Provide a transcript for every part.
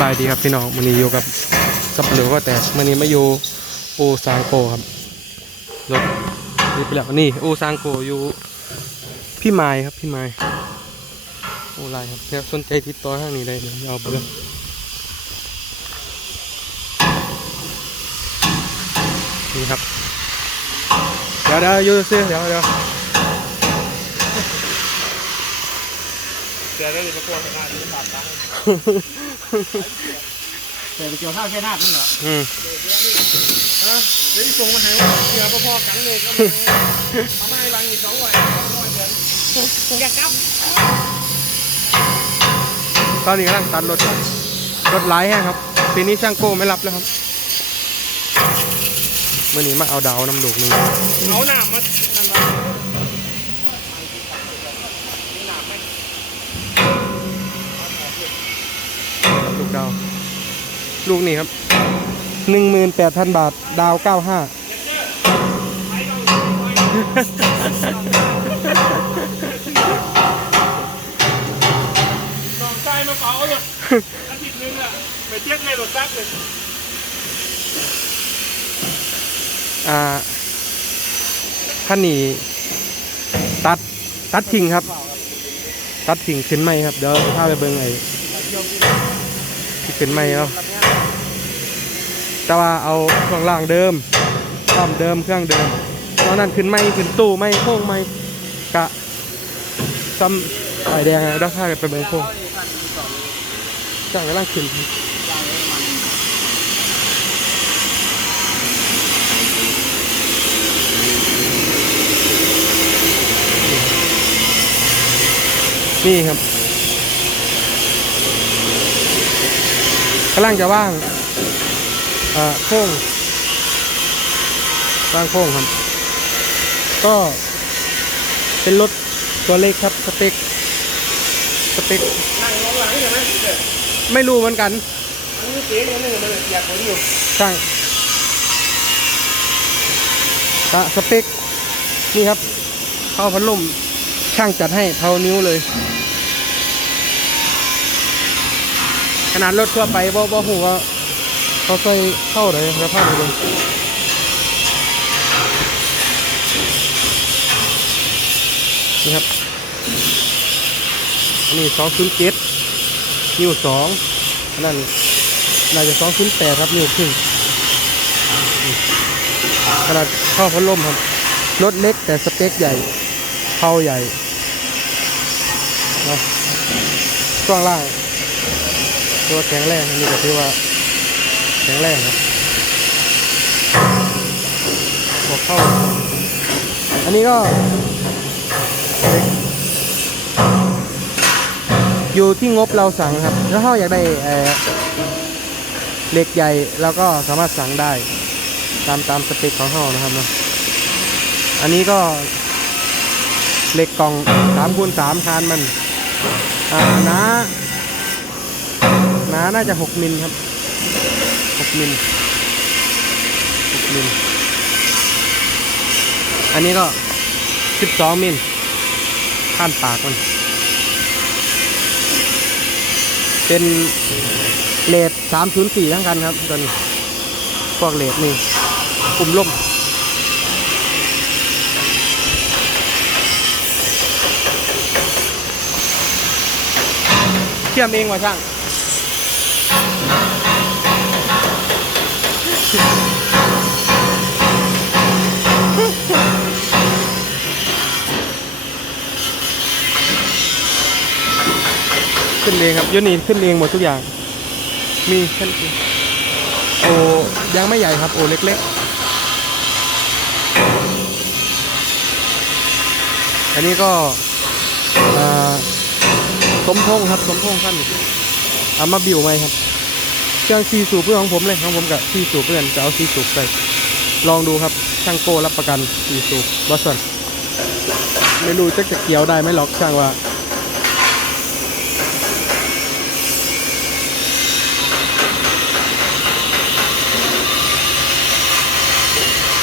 บายดีครับพี่น้องวันนี้อยู่กับกับเหลือก็แต่วันนี้มาอยู่อูซางโกครับรถนี่ไปแล้วนี่อูซางโกอยู่พี่ไม้ครับพี่ไม้โอ้ลายครับเนี่ยสนใจติดต่อทางนี้ได้เดี๋ยวเอาไปเลยนี่ครับเดี๋ยวเดี๋ยวอยู่ซื้อเดี๋ยวเดี๋ยวเสือได้ยินตะโกนขนาดนี้ขาดตัง แต่ไปเกี่ยวข้าวแค่นาดนี่เหรออืมฮะเดี๋ยวที่ส่งมาให้ว่าเสือพอๆกันเลยก็มีเอามาให้รังอีกสองร้อยสองร้อยเดือนอย่ากลับตอนนี้กำลังตัดรถรับรถไลายแห้งครับปีนี้ช่างโก้ไม่รับแล้วครับเมื่อนี้มาเอาดาวน้ำลูกหนึงเอาหนามมานั่นวะ ครับลูกดาว ลูกนี้ครับหนึ่งหมื่นแปดพันบาท ดาวเก้าห้าลองใจมาเป่าเลยอาทิตย์นึงอะไปเจ๊กในรถตักเลยอ่าท่านนี้ตัดตัดทิ้งครับ ตัดทิ้งขึ้นไหมครับ เดี๋ยวจะพาไปเบิ่งไอ้ที่ขึ้นไหมแล้ว แต่ว่าเอาช่วงล่างเดิมซ่อมเดิมเครื่องเดิมตอนนั้นขึ้นไหมขึ้นตู้ไหมโค้งไหมกะซ้ำไฟแดงอะเดี๋ยวพาไปเบิ่งโค้งจ้างกำลังขึ้นนี่ครับกำลังจะว่าง โค้งว่างโค้งครับ ก็เป็นรถตัวเล็กครับสเปคสเปคนั่งลงหลังใช่ไหมเด็กไม่รู้เหมือนกันอันนี้เก๋นิดนึงมันอยากผมอยู่ช่างตะสเปคนี่ครับเข้าพัดลมช่างจัดให้เท่านิ้วเลย ขนาดรถทั่วไปบ่บ่หูว่า เขาใส่เข้าเลยแล้วเข้าเลยนี่ครับอันนี้สองศูนย์เจ็ดนิ้วสองนนั้นน่าจะสองศูนย์แปดครับนิ้วครึ่งขนาดเข้าพัดลมครับรถเล็กแต่สเปคใหญ่เผาใหญ่นะช่วงล่าง ตัวแข็งแรงอันนี้ก็ถือว่า ข็งแรงครับหัวเข้า อันนี้ก็เล็กอยู่ที่งบเราสั่งครับ แล้วถ้าอยากได้เหล็กใหญ่เราก็สามารถสั่งได้ ตามตามสเปคของเรานะครับเนาะอันนี้ก็เหล็กกล่อง3คูณ3คานมันอ่านาหนาน่าจะหกมิลครับ หกมิลหกมิลอันนี้ก็สิบสองมิลข้านปากมัน เป็นเลทสามศูนย์สี่ทั้งกันครับตัวนี้พวกเลทนี่กลุ่มล่มเชื่อมเองว่ะช่าง ขึ้นเองครับยูนี่ขึ้นเองหมดทุกอย่าง มีขึ้นเองโอยังไม่ใหญ่ครับ โอเล็กๆ อันนี้ก็สมพงครับ สมพงษ์ท่านเอามาบิวไหมครับ เครื่องซีสูบเพื่อนของผมเลยของผมกับซีสูบเพื่อนจะเอาซีสูบใส่ลองดูครับช่างโก้รับประกันซีสูบวัสันไม่รู้จะจะเกี่ยวได้ไหมหรอกช่างว่า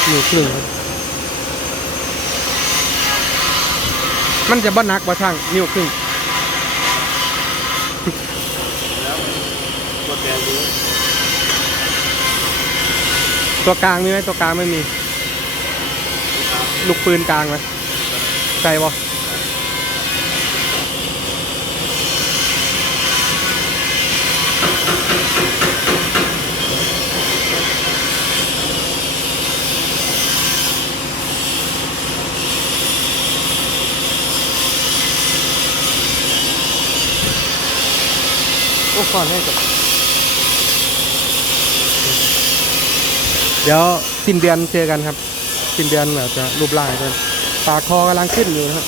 นิ้วครึ่งมันจะบ่หนักบ่ช่างนิ้วครึ่ง กด แปลงดู ตัวกลางมีไหมตัวกลางไม่มี ลูกปืนกลางไหมใส่บ่โอ้ก่อนให้กับ เดี๋ยวสิ้นเดือนเจอกันครับ สิ้นเดือนแบบจะรูปร่างกันปากคอกำลังขึ้นอยู่นะครับ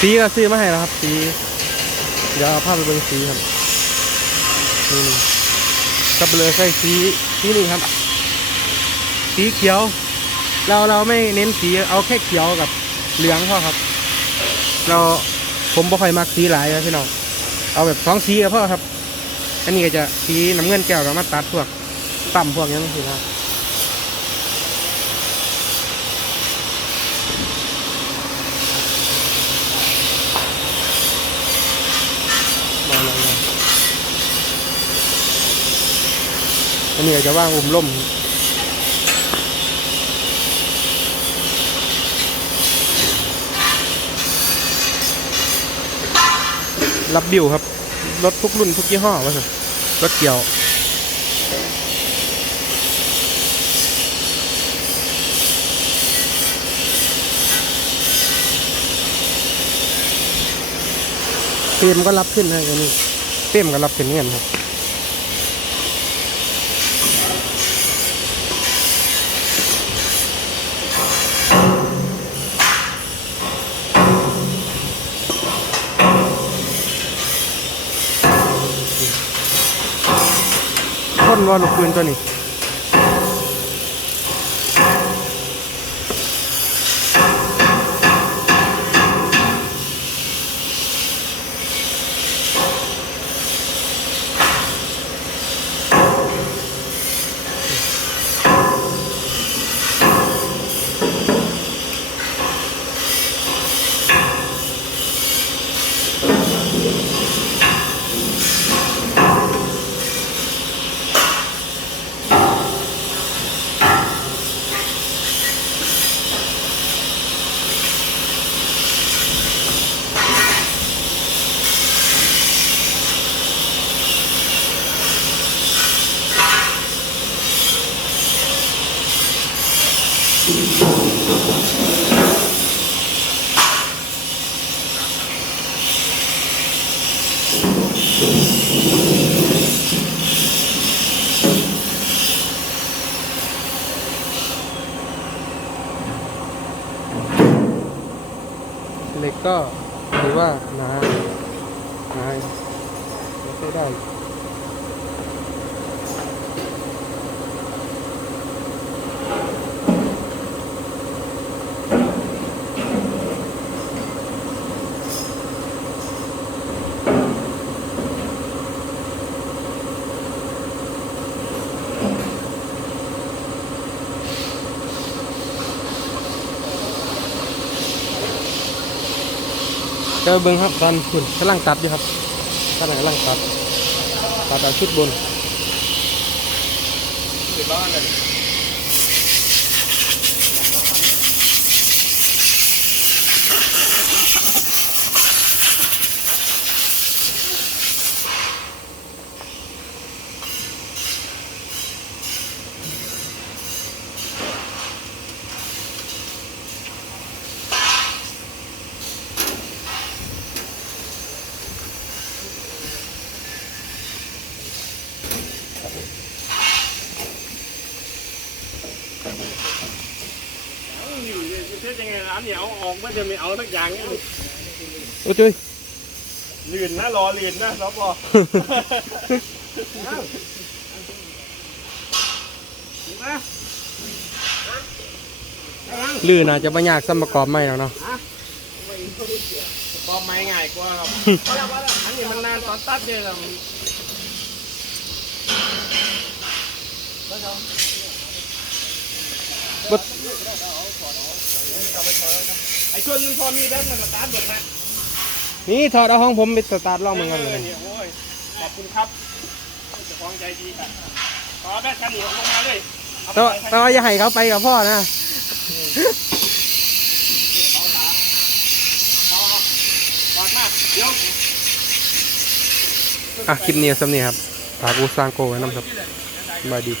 สีก็ซื้อมาให้แล้วครับ สี เดี๋ยวเอาภาพไปเบิ่งสีครับนี่กับเลยใส่สีสีนี่ครับ สีเขียว เราเราไม่เน้นสีเอาแค่เขียวกับเหลืองพอครับ เราผมบ่ค่อยมักสีหลายนะพี่น้องเอาแบบสองสีก็พอครับ อันนี้ก็จะสีน้ำเงินแก้วเรามาตัดพวกต่ำพวกนี้สิครับลองลองลอง อันนี้ก็จะว่างอุ้มล่มรับดิวครับ รถทุกรุ่นทุกยี่ห้อว่าสิรถเกี่ยวเต็มก็รับขึ้นนะอันนี้เต็มก็รับขึ้นเงินครับ นว่าลูกปืนตัวนี้ เหล็กก็ถือว่าหนาหนาใช้ได้ เจอเบิ้งครับตอนหุ่นกำลังตัดอยู่ครับกำลังกำลังตัดตัดเอาชุดบนเดือดร้านเลย อยู่เนี่ยจะเช็ดยังไงร้านเนี่ยเอาออกมันจะไม่เอาสักอย่างนี่โอ้ยจุ้ยลื่นนะรอลื่นนะรอพอเห็นไหมลือน่าจะบ่ยากซ้ำประกอบไม่หรอกเนาะปอบไม้ง่ายกว่าครับอันนี้มันนานตอนตัดเลยครับบ่ ไอ้ชวนพอมีแบบมันมาตัดหมดนะนี่ถอดเอาห้องผมไปสตาร์ทลองเหมือนกันเลยโอ้ยขอบคุณครับเจะฟ้าของใจดีครับขอแบบคันหนีลงมาเลยเอาแต่ไปว่าแต่ว่าอย่าให้เขาไปกับพ่อนะเอาเอาก่อนมาเดี๋ยวอะคลิปนี้สำเนียครับฝากอูซางโกไว้น้ำครับสบายดี